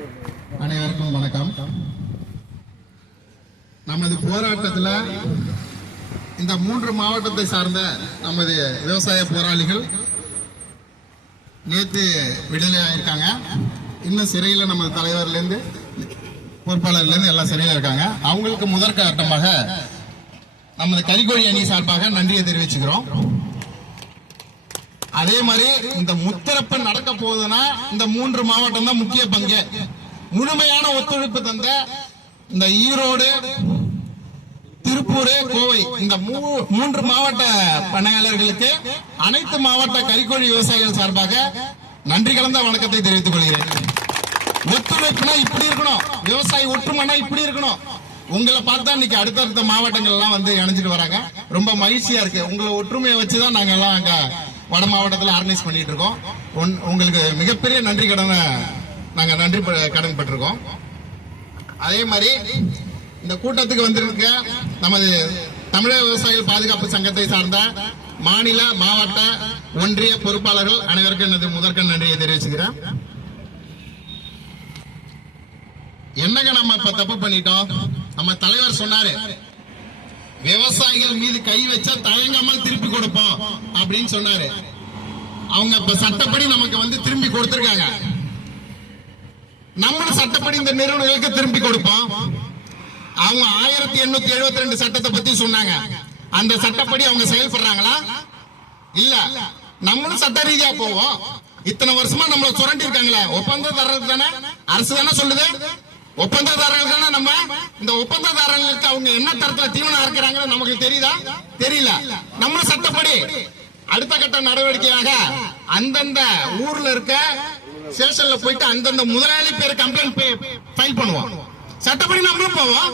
அனைவருக்கும் வணக்கம். நமது போராட்டத்தில் இந்த 3 மாவட்டத்தை சார்ந்த நமது விவசாய போராளிகள் நேற்று விடுதலை ஆயிருக்காங்க. இன்னும் சிறையில் நமது தலைவர்லேருந்து பொறுப்பாளர்லேருந்து எல்லாம் சிறையில் இருக்காங்க. அவங்களுக்கு முதற்கட்டமாக நமது கரிக்கோழி அணி சார்பாக நன்றியை தெரிவிச்சுக்கிறோம். அதே மாதிரி இந்த முத்தரப்பு நடக்க போகுதுன்னா இந்த 3 மாவட்டம் தான் முக்கிய பங்கு. முழுமையான ஒத்துழைப்பு தந்த இந்த ஈரோடு, திருப்பூர், கோவை இந்த 3 மாவட்ட பணியாளர்களுக்கு அனைத்து மாவட்ட கரிக்கோழி விவசாயிகள் சார்பாக நன்றி கலந்த வணக்கத்தை தெரிவித்துக் கொள்கிறேன். ஒத்துழைப்புனா இப்படி இருக்கணும், விவசாயி ஒற்றுமைனா இப்படி இருக்கணும். உங்களை பார்த்தா இன்னைக்கு அடுத்தடுத்த மாவட்டங்கள் எல்லாம் வந்து இணைஞ்சிட்டு வராங்க. ரொம்ப மகிழ்ச்சியா இருக்கு. உங்களை ஒற்றுமையை வச்சுதான் நாங்க எல்லாம் அங்க வட மாவட்டத்தில் ஆர்கனைஸ் பண்ணிட்டு இருக்கோம். உங்களுக்கு மிகப்பெரிய நன்றி கடன் பட்டிருக்கோம். அதே மாதிரி இந்த கூட்டத்துக்கு வந்திருக்க நமது தமிழக விவசாயிகள் பாதுகாப்பு சங்கத்தை சார்ந்த மாநில, மாவட்ட, ஒன்றிய பொறுப்பாளர்கள் அனைவருக்கும் எனது முதற்கண் நன்றியை தெரிவிச்சுக்கிறேன். என்னங்க நம்ம இப்ப தப்பு பண்ணிட்டோம்? நம்ம தலைவர் சொன்னாரு, விவசாயிகள் மீது கை வச்சா தயங்காமல் திருப்பி கொடுப்போம் அப்படின்னு சொன்னாரு. அவங்க இப்ப சட்டப்படி நமக்கு வந்து திரும்பி கொடுத்திருக்காங்க. நம்மளும் சட்டப்படி இந்த நிறுவனங்களுக்கு திரும்பி கொடுப்போம். அவங்க 1872 சட்டத்தை பத்தி சொன்னாங்க. அந்த சட்டப்படி அவங்க செயல்படுறாங்களா? இல்ல. நம்மளும் சட்ட ரீதியா போவோம். இத்தனை வருஷமா நம்மள சுரண்டி இருக்காங்களே, ஒப்பந்ததாரர்கள் தானே, அரசு தானே சொல்லுது. ஒப்பந்ததாரர்கள் தானே நம்ம. இந்த ஒப்பந்ததாரர்களுக்கு அவங்க என்ன தரத்துல தீவனம் இருக்கிறாங்கன்னு நமக்கு தெரியுதா? தெரியல. நம்ம சட்டப்படி அடுத்த கட்ட நடவடிக்கையாக அந்தந்த ஊர்ல இருக்க ஸ்டேஷன்ல போயிட்டு அந்தந்த முதலாளி பேர் கம்ப்ளைண்ட் ஃபைல் பண்ணுவோம். சட்டப்படி நம்மளும் போவோம்.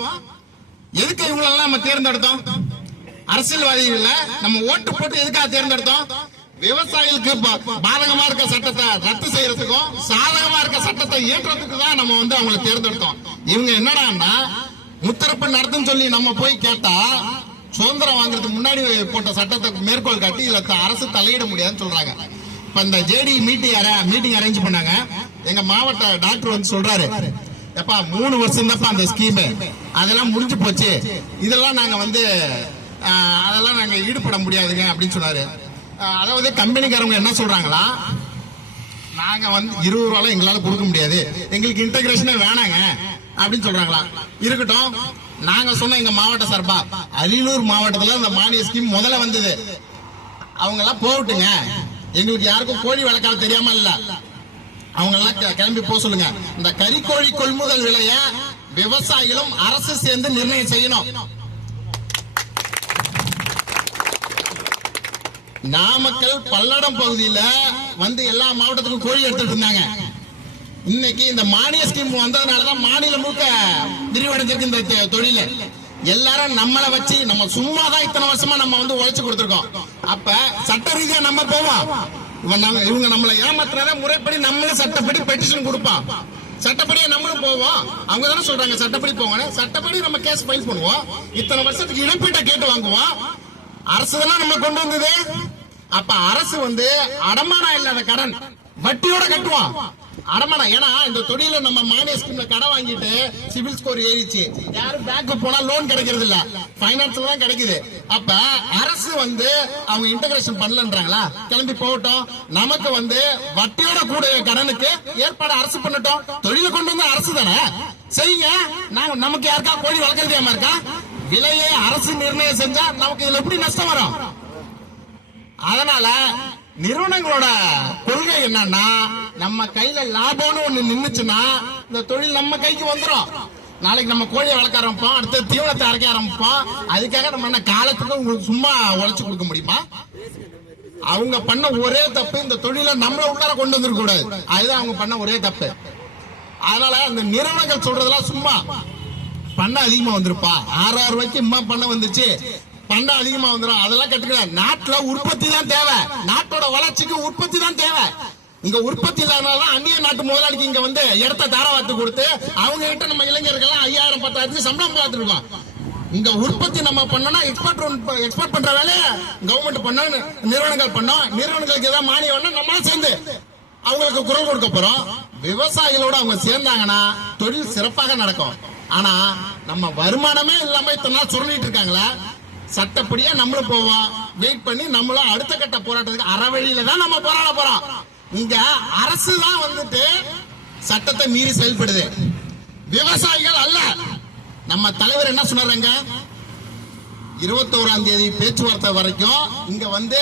எதுக்கு இவங்களெல்லாம் நம்ம தேர்ந்தெடுத்தோம்? அரசியல்வாதிகள் நம்ம ஓட்டு போட்டு எதுக்காக தேர்ந்தெடுத்தோம்? விவசாயிகளுக்கு பாதகமா இருக்க சட்டத்தை ரத்து செய்யறதுக்கும் சாதகமா இருக்க சட்டத்தை ஏற்றத்துக்கு தான் நம்ம வந்து அவங்களை தேர்ந்தெடுத்தோம். இவங்க என்னடான்னா முத்தரப்பு நடத்துன்னு சொல்லி நம்ம போய் கேட்டா சுதந்திரம் வாங்குறதுக்கு முன்னாடி போட்ட சட்டத்தை மேற்கோள் காட்டி இதுல அரசு தலையிட முடியாதுன்னு சொல்றாங்க. இப்ப இந்த ஜேடி மீட்டிங் அரேஞ்ச் பண்ணாங்க. எங்க மாவட்ட டாக்டர் வந்து சொல்றாரு, எப்பா 3 வருஷம் தான் அந்த ஸ்கீம், அதெல்லாம் முடிஞ்சு போச்சு, இதெல்லாம் நாங்க வந்து அதெல்லாம் நாங்க ஈடுபட முடியாதுங்க அப்படின்னு சொன்னாரு. அதாவது கம்பெனிக்காரங்க என்ன சொல்றாங்களா, நாங்க வந்து 20 ரூபாய் எங்களால கொடுக்க முடியாது, எங்களுக்கு இன்டகிரேஷனே வேணாங்க அப்படின்னு சொல்றாங்களா. இருக்கட்டும், நாங்க சொன்ன எங்க மாவட்ட சார்பா அரியலூர் மாவட்டத்துல இந்த மானிய ஸ்கீம் முதல்ல வந்தது. அவங்க எல்லாம் போகட்டுங்க, எங்களுக்கு யாருக்கும் கோழி வளர்க்காத தெரியாம இல்ல, அவங்க எல்லாம் கிளம்பி போக சொல்லுங்க. இந்த கறிக்கோழி கொள்முதல் விலைய விவசாயிகளும் அரசு சேர்ந்து நிர்ணயம் செய்யணும். நாமக்கல் பல்லடம் பகுதியில வந்து எல்லா மாவட்டத்துக்கும் கோழி எடுத்துட்டு இருந்தாங்க. இன்னைக்கு இந்த மானிய ஸ்கீம் வந்ததுனாலதான் மாநிலம் முழுக்க விரிவடைஞ்சிருக்கு இந்த தொழில. எல்லாரும் நம்மளை வச்சு நம்ம சும்மாதான் இத்தனை வருஷமா நம்ம வந்து உழைச்சு கொடுத்துருக்கோம். அப்ப சட்ட ரீதியா நம்ம போவோம். இவங்க நம்மளை ஏமாத்துறத முறைப்படி நம்மளும் சட்டப்படி பெட்டிஷன் கொடுப்போம். சட்டப்படியே நம்மளும் போவோம். அவங்க தானே சொல்றாங்க சட்டப்படி போங்க, சட்டப்படி நம்ம கேஸ் ஃபைல் பண்ணுவோம். இத்தனை வருஷத்துக்கு இழப்பீட்டை கேட்டு வாங்குவோம். அரசு தானே நம்ம கொண்டு வந்தது. அப்ப அரசு வந்து அடமானம் இல்லாத கடன் வட்டியோட கட்டுவோம். அடமானம், ஏன்னா இந்த தொழில நம்ம மானிய ஸ்கீம்ல கடன் வாங்கிட்டு சிவில் ஸ்கோர் ஏறிச்சு, யாரும் பேங்க் போனா லோன் கிடைக்கிறது இல்ல, பைனான்ஸ்ல தான் கிடைக்குது. அப்ப அரசு வந்து அவங்க இன்டகிரேஷன் பண்ணலன்றாங்களா, கிளம்பி போகட்டும். நமக்கு வந்து வட்டியோட கூடிய கடனுக்கு ஏற்பாடு அரசு பண்ணட்டும். தொழில கொண்டு வந்து அரசு தானே செய்யுங்க. நமக்கு யாருக்கா கோழி வளர்க்கறது ஏமா இருக்கா? விலையை அரசு நிர்ணயம் செஞ்சா நமக்கு இதுல எப்படி நஷ்டம் வரும்? அதனால நிறுவனங்களோட கொள்கை என்னன்னா, நம்ம கையில லாபம்னு ஒண்ணு நின்னுச்சுன்னா இந்த தொழில் நம்ம கைக்கு வந்துடும். நாளைக்கு நம்ம கோழியை வளர்க்க ஆரம்பிப்போம், அடுத்த தீவனத்தை அரைக்க ஆரம்பிப்போம். அதுக்காக நம்ம என்ன காலத்துக்கு உங்களுக்கு சும்மா உழைச்சு கொடுக்க முடியுமா? அவங்க பண்ண ஒரே தப்பு, இந்த தொழிலை நம்மள உள்ளார கொண்டு வந்துருக்க கூடாது. அதுதான் அவங்க பண்ண ஒரே தப்பு. அதனால இந்த நிறுவனங்கள் சொல்றதெல்லாம் சும்மா பண்ண அதிகமா வந்துருப்பா, 6 ரூபாய்க்கு இம்மா பண்ண வந்துச்சு, பண்ண அதிகமா வந்துடும், அதெல்லாம் கட்டுக்கல. நாட்டுல உற்பத்தி தான் தேவை, நாட்டோட வளர்ச்சிக்கு உற்பத்தி தான் தேவை. இங்க உற்பத்தி இல்லாதனால அந்நிய நாட்டு முதலாளிக்கு இங்க வந்து இடத்த தாராவாத்து கொடுத்து அவங்க கிட்ட நம்ம இளைஞர்கள் 5000 10,000 சம்பளம் பார்த்துட்டு இருக்கோம். இங்க உற்பத்தி நம்ம பண்ணோம்னா எக்ஸ்போர்ட் பண்ற வேலையை கவர்மெண்ட் பண்ணோம், நிறுவனங்கள் பண்ணோம். நிறுவனங்களுக்கு ஏதாவது மானியம் நம்மளும் சேர்ந்து அவங்களுக்கு குரல் கொடுக்க போறோம். விவசாயிகளோட அவங்க சேர்ந்தாங்கன்னா தொழில் சிறப்பாக நடக்கும். ஆனா நம்ம வருமானமே இல்லாம இத்தனை நாள் சுரண்டிட்டு இருக்காங்களா, சட்டப்படியா நம்மளும் போவோம். வெயிட் பண்ணி நம்மளும் அடுத்த கட்ட போராட்டத்துக்கு அறவழியில தான் நம்ம போராட போறோம். இங்க அரசு தான் வந்துட்டு சட்டத்தை மீறி செயல்படுது, விவசாயிகள் அல்ல. நம்ம தலைவர் என்ன சொன்னாருங்க, 21ஆம் தேதி பேச்சுவார்த்தை வரைக்கும் இங்க வந்து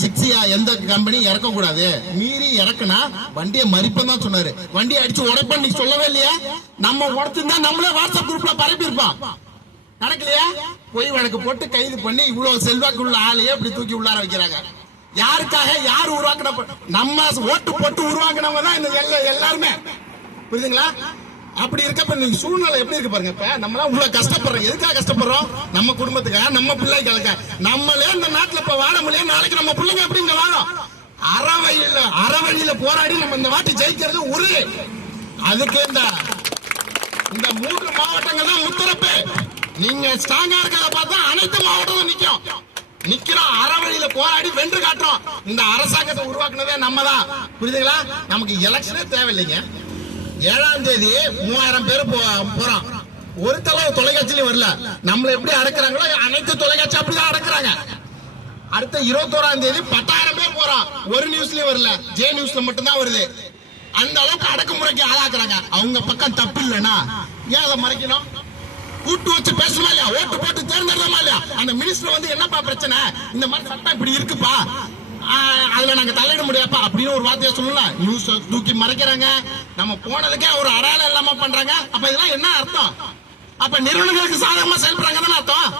சிக்ஸியா எந்த கம்பெனி இறக்க கூடாது, மீறி இறக்குனா வண்டியை மறிப்பேன் தான் சொன்னாரு. வண்டியை அடிச்சு உடைப்பேன் நீ சொல்லவே இல்லையா? நம்ம உடைச்சிருந்தா நம்மளே வாட்ஸ்அப் குரூப்ல பரப்பி இருப்போம். நடக்கலையா? பொய் வழக்கு போட்டு கைது பண்ணி இவ்வளவு செல்வாக்கு உள்ள ஆளையே இப்படி தூக்கி உள்ளார வைக்கிறாங்க. யாருக்காக? யார் உருவாக்கின? நம்ம ஓட்டு போட்டு உருவாக்கினவங்க தான் இந்த எல்லாருமே. புரியுதுங்களா? அப்படி இருக்கப்ப நீங்க சூழ்நிலை எப்படி இருக்கு பாருங்க. இப்ப நம்மளாம் இவ்வளவு கஷ்டப்படுறோம். எதுக்காக கஷ்டப்படுறோம்? நம்ம குடும்பத்துக்காக, நம்ம பிள்ளைகளுக்காக. நம்மளே இந்த நாட்டுல இப்ப வாழ முடியாது, நாளைக்கு நம்ம பிள்ளைங்க எப்படி இங்க வாழும்? அறவழியில போராடி நம்ம இந்த வாட்டி ஜெயிக்கிறது உறுதி. அதுக்கு இந்த 3 மாவட்டங்கள் தான் முத்தரப்பு. நீங்க ஸ்ட்ராங்கா இருக்கிறத பார்த்தா அனைத்து மாவட்டமும் நிக்கிறோம். அறவழியில போராடி வென்று காட்டுறோம். இந்த அரசாங்கத்தை உருவாக்குனதே நம்ம தான். புரியுதுங்களா? நமக்கு எலெக்ஷனே தேவையில்லைங்க. 7ஆம் தேதி 3000 பேர் போறோம். ஒரு தொலைக்காட்சியிலும் வரல. நம்மள எப்படி அடக்குறாங்களோ அனைத்து தொலைக்காட்சி அப்படிதான் அடக்குறாங்க. அடுத்த 21ஆம் தேதி 10,000 பேர் போறோம். ஒரு நியூஸ்லயும் வரல, ஜே நியூஸ்ல மட்டும் தான் வருது. அந்த அளவுக்கு அடக்குமுறைக்கு ஆளாக்குறாங்க. அவங்க பக்கம் தப்பு இல்லைன்னா ஏன் அதை மறைக்கணும்? கூட்டு வச்சு பேசணுமா இல்லையா? ஓட்டு போட்டு தேர்ந்தெடுமா இல்லையா? அந்த மினிஸ்டர் வந்து என்னப்பா பிரச்சனை, இந்த மாதிரி சட்டம் இப்படி இருக்குப்பா, அதுல நாங்க தலையிட முடியாப்பா அப்படின்னு ஒரு வார்த்தையை சொல்லலாம். நியூஸ் தூக்கி மறைக்கிறாங்க. நம்ம போனதுக்கே ஒரு அடையாளம் இல்லாம பண்றாங்க. அப்ப இதெல்லாம் என்ன அர்த்தம்? அப்ப நிறுவனங்களுக்கு சாதகமா செயல்படுறாங்க தானே அர்த்தம்.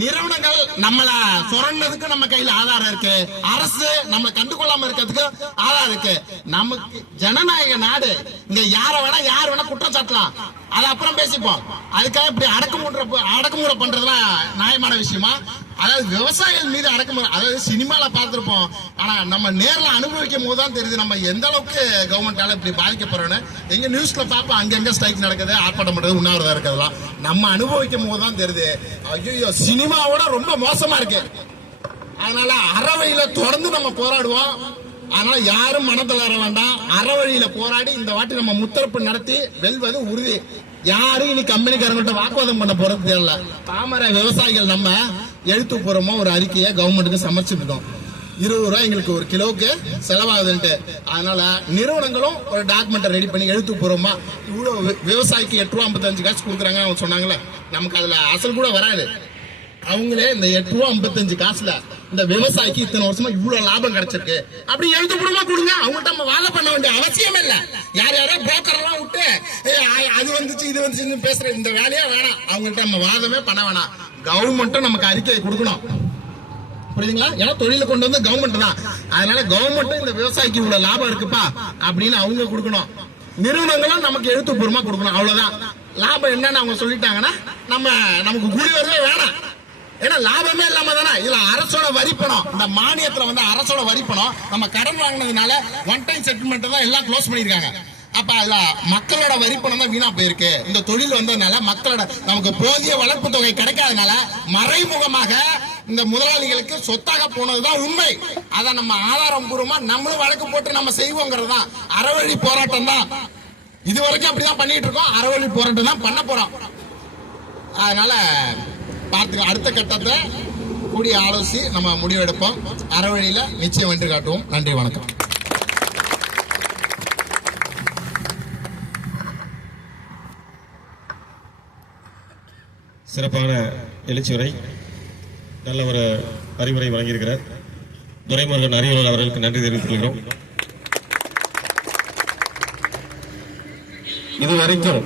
நிறுவனங்கள் நம்மள சுரண்டதுக்கு நம்ம கையில ஆதாரம் இருக்கு. அரசு நம்ம கண்டுகொள்ளாம இருக்கிறதுக்கு ஆதாரம் இருக்கு. நமக்கு ஜனநாயக நாடு. இங்க யார வேணா குற்றம் சாட்டலாம். அது அப்புறம் பேசிப்போம். அதுக்காக இப்படி அடக்குமுறை பண்றதுலாம் நியாயமான விஷயமா? அதாவது விவசாயிகள் மீது அடக்குமுறை, அதாவது சினிமால பார்த்திருப்போம். ஆனா நம்ம நேர்ல அனுபவிக்கும் போது தான் தெரியுது நம்ம எந்த அளவுக்கு கவர்மெண்டால இப்படி பாதிக்கப்படுறோன்னு. எங்க நியூஸ்ல பார்ப்போம், அங்கங்க ஸ்ட்ரைக் நடக்குது, ஆர்ப்பாட்டம் பண்றது, உண்ணாவிரதம் இருக்கிறதெல்லாம் நம்ம அனுபவிக்கும் போது தான் தெரியுது. ஐயோ, சினிமாவோட ரொம்ப மோசமா இருக்கு. அதனால அறவழியில தொடர்ந்து நம்ம போராடுவோம். அதனால யாரும் மனதளர வேண்டாம். அறவழியில போராடி இந்த வாட்டி நம்ம முத்தரப்பு நடத்தி வெல்வது உறுதி. யாரும் இனி கம்பெனிக்காரங்கிட்ட வாக்குவாதம் பண்ண போறது தெரியல. தாமரை விவசாயிகள் நம்ம எழுத்துப்பூர்வமா ஒரு அறிக்கையை கவர்மெண்ட்டுக்கு சமர்ப்பிச்சிருக்கோம். 20 ரூபாய் எங்களுக்கு ஒரு கிலோவுக்கு செலவாகுதுன்ட்டு. அதனால நிறுவனங்களும் ஒரு டாக்குமெண்ட் ரெடி பண்ணி எழுத்துப்பூர்வமா இவ்வளவு விவசாயிக்கு 8 ரூபா 55 காசு கொடுக்குறாங்க அவங்க சொன்னாங்களே, நமக்கு அதுல அசல் கூட வராது. அவங்களே இந்த 8 ரூபா 55 காசுல இந்த விவசாயிக்கு இத்தனை வருஷமா இவ்வளவு லாபம் கிடைச்சிருக்கு அப்படி எழுத்துப்பூர்வமா கொடுங்க. அவங்கள்ட்ட நம்ம வாதம் பண்ண வேண்டிய அவசியம் இல்ல. யாரோ புரோக்கர் எல்லாம் விட்டு அது வந்துச்சு இது வந்துச்சு பேசுற இந்த வேலையே வேணாம். அவங்கள்ட்ட நம்ம வாதமே பண்ண வேணாம். கவர்மெண்ட்டும் நமக்கு அறிக்கையை கொடுக்கணும். புரியுதுங்களா? ஏன்னா தொழில கொண்டு வந்து கவர்மெண்ட் தான். அதனால கவர்மெண்ட்டும் இந்த விவசாயிக்கு இவ்வளவு லாபம் இருக்குப்பா அப்படின்னு அவங்க கொடுக்கணும். நிறுவனங்களும் நமக்கு எழுத்துப்பூர்வமா கொடுக்கணும். அவ்வளவுதான். லாபம் என்னன்னு அவங்க சொல்லிட்டாங்கன்னா நமக்கு கூலி வரவே வேணாம். ஏன்னா லாபமே இல்லாம தானே இதுல அரசோட வரி பணம், இந்த மானியத்துல வந்து அரசோட வரி பணம் நம்ம கடன் வாங்கினதுனால ஒன் டைம் செட்டில்மெண்ட் தான் எல்லாம் க்ளோஸ் பண்ணிருக்காங்க. அப்ப அதுல மக்களோட வரி பணம் தான் வீணா போயிருக்கு. இந்த தொழில் வந்ததுனால மக்களோட நமக்கு போதிய வளர்ப்பு தொகை கிடைக்காதனால மறைமுகமாக இந்த முதலாளிகளுக்கு சொத்தாக போனதுதான் உண்மை. அதை நம்ம ஆதாரம் பூர்வமா நம்மளும் வழக்கு போட்டு நம்ம செய்வோங்கிறது தான் அறவழி போராட்டம் தான். இது வரைக்கும் அப்படிதான் பண்ணிட்டு இருக்கோம். அறவழி போராட்டம் தான் பண்ண போறோம். அதனால பார்த்து அடுத்த கட்டத்தை கூடிய ஆலோசி நம்ம முடிவெடுப்போம். அறவழியில நிச்சயம் வென்று காட்டுவோம். நன்றி, வணக்கம். சிறப்பான எழுச்சியுரை, நல்ல ஒரு அறிவுரை வழங்கியிருக்கிறார் துரைமுருகன் அறிவுரை அவர்களுக்கு நன்றி தெரிவித்துக் கொள்கிறோம். இதுவரைக்கும்